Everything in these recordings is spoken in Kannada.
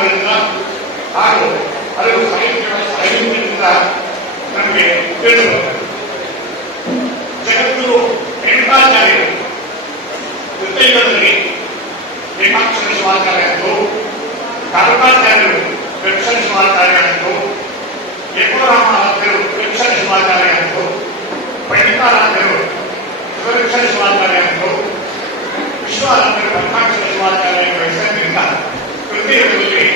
ಪುರಾಣಗಳಿಂದ ಹಾಗೂ ಹಲವು ಸಾಹಿತ್ಯಗಳಿಂದ ನಮಗೆ ತಿಳಿದು ಜಗದ್ಗುರು ರೇಣುಕಾಚಾರ್ಯರು ಕೃತಯುಗದಲ್ಲಿ ರೇಣಾಕ್ಷರ ಶಿವಾಚಾರ್ಯ ಅಂತು, ಕಾರುಕಾಚಾರ್ಯರು ಕೃಷ್ಣ ಶಿವಾಚಾರ್ಯ ಅಂತು, ಯಕೋರಾಮಾಚಾರ್ಯರು ಕೃಷ್ಣ ಶಿವಾಚಾರ್ಯ ಅಂತು, ಪಂಡಿತಾರಾಧ್ಯರು ಸುದರ್ಶನ ಶಿವಾಚಾರ್ಯ ಅಂತು, ವಿಶ್ವಾರಾಧ್ಯರು ಪಂಚಾಕ್ಷರ ಶಿವಾಚಾರ್ಯ ಎಂಬ ಹೆಸರಿನಿಂದ ಕೃತಿಯುಗದಲ್ಲಿ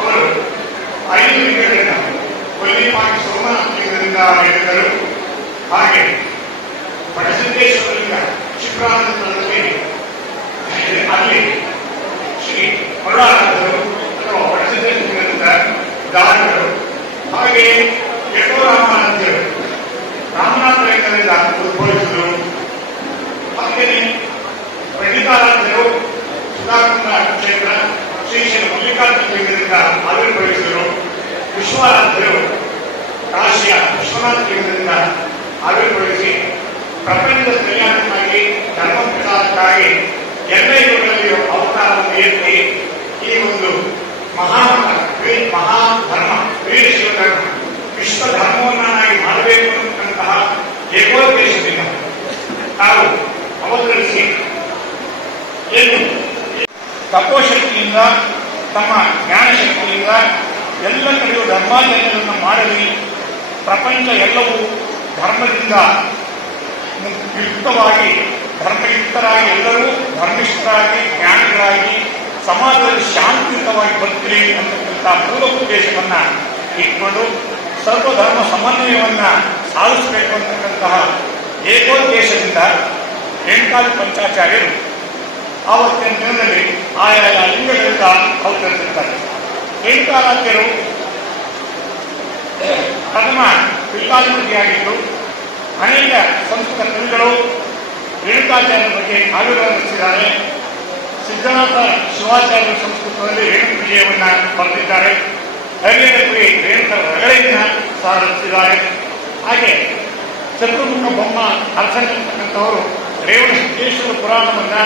ಅವರು 5 ಲಿಂಗಗಳಿಂದ ಕೊಲ್ಲಿಪಾಟಿ ಸೋಮನಾಥ ಲಿಂಗದಿಂದ ಹೇಳಿದರು. ಹಾಗೆ ಪಡಸಿದ್ದೇಶ್ವರಲಿಂಗ ಶಿವರಾಮದಲ್ಲಿ ಅಲ್ಲಿ ಶ್ರೀ ಮರುಳಾರಾಧ್ಯರು ಅಥವಾ ಪಡಸಿದ್ದೇಶ್ವರಲಿಂಗದಿಂದ ದಾನಗಳು, ಹಾಗೆ ಯಕೋರಾಮಾನಂದರು ರಾಮನಾಥ ಲಿಂಗದಿಂದ ಉದ್ಭವಿಸಿದರು. ಹಾಗೆಯೇ ಪಂಡಿತಾರಾಧ್ಯರು ಸುಧಾಕುಂಡ ಕ್ಷೇತ್ರ ಶ್ರೀ ಮಲ್ಲಿಕಾರ್ಜುನ ಲಿಂಗದಿಂದ ಆವಿರ್ಭವಿಸಿದರು. ವಿಶ್ವಾರಾಧ್ಯರು ಕಾಶಿಯ ವಿಶ್ವನಾಥ ಲಿಂಗದಿಂದ ಆವಿರ್ಭವಿಸಿ ಪ್ರಪಂಚದ ಕಲ್ಯಾಣಕ್ಕಾಗಿ ಧರ್ಮ ಪ್ರಚಾರಕ್ಕಾಗಿ ಎಲ್ಲ ಯುಗಗಳಲ್ಲಿ ಅವತಾರವನ್ನು ಎತ್ತಿ ಈ ಒಂದು ಮಹಾಧರ್ಮ ವೀರಶೈವ ಧರ್ಮ ವಿಶ್ವ ಧರ್ಮವನ್ನಾಗಿ ಮಾಡಬೇಕು ಅನ್ನತಕ್ಕಂತಹ ಏಕೋದ್ದೇಶದಿಂದ ತಾವು ಅವತರಿಸಿ ಏನು ತಪೋಶಕ್ತಿಯಿಂದ ತಮ್ಮ ಜ್ಞಾನಶಕ್ತಿಯಿಂದ ಎಲ್ಲ ಕಡೆಯೂ ಧರ್ಮಾಚರಣೆಗಳನ್ನು ಮಾಡಲಿ, ಪ್ರಪಂಚ ಎಲ್ಲವೂ ಧರ್ಮದಿಂದ ಯುಕ್ತವಾಗಿ ಧರ್ಮಯುಕ್ತರಾಗಿ ಎಲ್ಲರೂ ಧರ್ಮಿಷ್ಠರಾಗಿ ಜ್ಞಾನಿಗಳಾಗಿ ಸಮಾಜದಲ್ಲಿ ಶಾಂತಿಯುತವಾಗಿ ಬದುಕಲಿ ಅಂತಕ್ಕಂಥ ಮೂಲ ಉದ್ದೇಶವನ್ನ ಇಟ್ಕೊಂಡು ಸರ್ವಧರ್ಮ ಸಮನ್ವಯವನ್ನ ಸಾಧಿಸಬೇಕು ಅಂತಕ್ಕಂತಹ ಏಕೋದ್ದೇಶದಿಂದ ರೇಣುಕಾದಿ ಪಂಚಾಚಾರ್ಯರು ಆವತ್ತಿನ ದಿನದಲ್ಲಿ ಆಯಾ ಲಿಂಗಗಳಿಂದ ಅವತರಿಸಿರ್ತಾರೆ. ರೇಣುಕಾರಾಧ್ಯರು ಪ್ರಥಮ ಪೀಠಾಧಿಪತಿಯಾಗಿದ್ದು ಅನೇಕ ಸಂಸ್ಕೃತ ಕವಿಗಳು ರೇಣುಕಾಚಾರ್ಯರ ಬಗ್ಗೆ ಕಾವ್ಯಗಳನ್ನು ರಚಿಸಿದ್ದಾರೆ. ಸಿದ್ಧನಾಥ ಶಿವಾಚಾರ್ಯರ ಸಂಸ್ಕೃತದಲ್ಲಿ ರೇಣು ವಿಜಯವನ್ನ ಬರೆದಿದ್ದಾರೆ. ಹರಿಹರ ಕವಿ ರೇಣುಕರ ರಗಳೆಯನ್ನ ಸಹ ರಚಿಸಿದ್ದಾರೆ. ಹಾಗೆ ಚತುರ್ಮುಖ ಬೊಮ್ಮ ಅರಸಂತಕ್ಕಂಥವರು ರೇವಣ ಸಿದ್ದೇಶ್ವರ ಪುರಾಣವನ್ನ,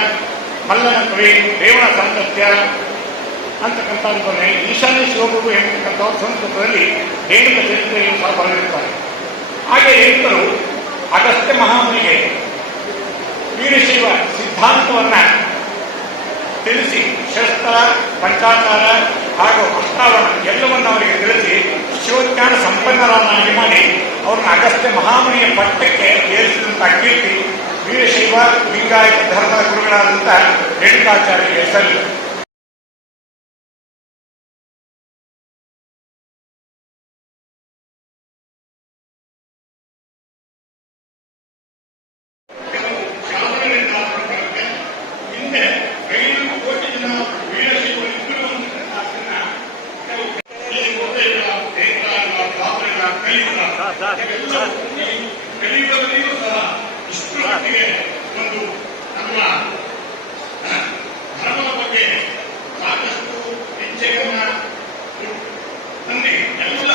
ಮಲ್ಲನ ಕವಿ ರೇವಣ ಸಾಂಗತ್ಯ ಅಂತಕ್ಕಂಥದ್ದನ್ನೇ ಈಶಾನ್ಯ ಶಿವಗುರು ಎಂಬತಕ್ಕಂಥವ್ರು ಸಂಸ್ಕೃತದಲ್ಲಿ ರೇಣುಕ ಚರಿತ್ರೆಯನ್ನು ಸಹ ಬರೆದಿರುತ್ತಾರೆ. ಹಾಗೆ ರೇಣುಕರು ಅಗಸ್ತ್ಯ ಮಹಾಮುನಿಗೆ ವೀರಶೈವ ಸಿದ್ಧಾಂತವನ್ನ ತಿಳಿಸಿ ಶಸ್ತ್ರ ಪಂಚಾಚಾರ ಹಾಗೂ ಅಷ್ಟಾವರಣ ಎಲ್ಲವನ್ನು ಅವರಿಗೆ ತಿಳಿಸಿ ಶಿವಜ್ಞಾನ ಸಂಪನ್ನರನ್ನಾಗಿ ಮಾಡಿ ಅವ್ರನ್ನ ಅಗಸ್ತ್ಯ ಮಹಾಮುನಿಯ ಪಟ್ಟಕ್ಕೆ ಏರಿಸಿದಂಥ ಕೀರ್ತಿ ವೀರಶೈವ ಲಿಂಗಾಯತ ಧರ್ಮದ ಗುರುಗಳಾದಂಥ ರೇಣುಕಾಚಾರ್ಯರಿಗೆ ಸಲ್ಲ. ಒಂದು ನಮ್ಮ ಧರ್ಮದ ಬಗ್ಗೆ ಸಾಕಷ್ಟು ಹೆಜ್ಜೆಗಳನ್ನ ತಂದೆ ಎಲ್ಲ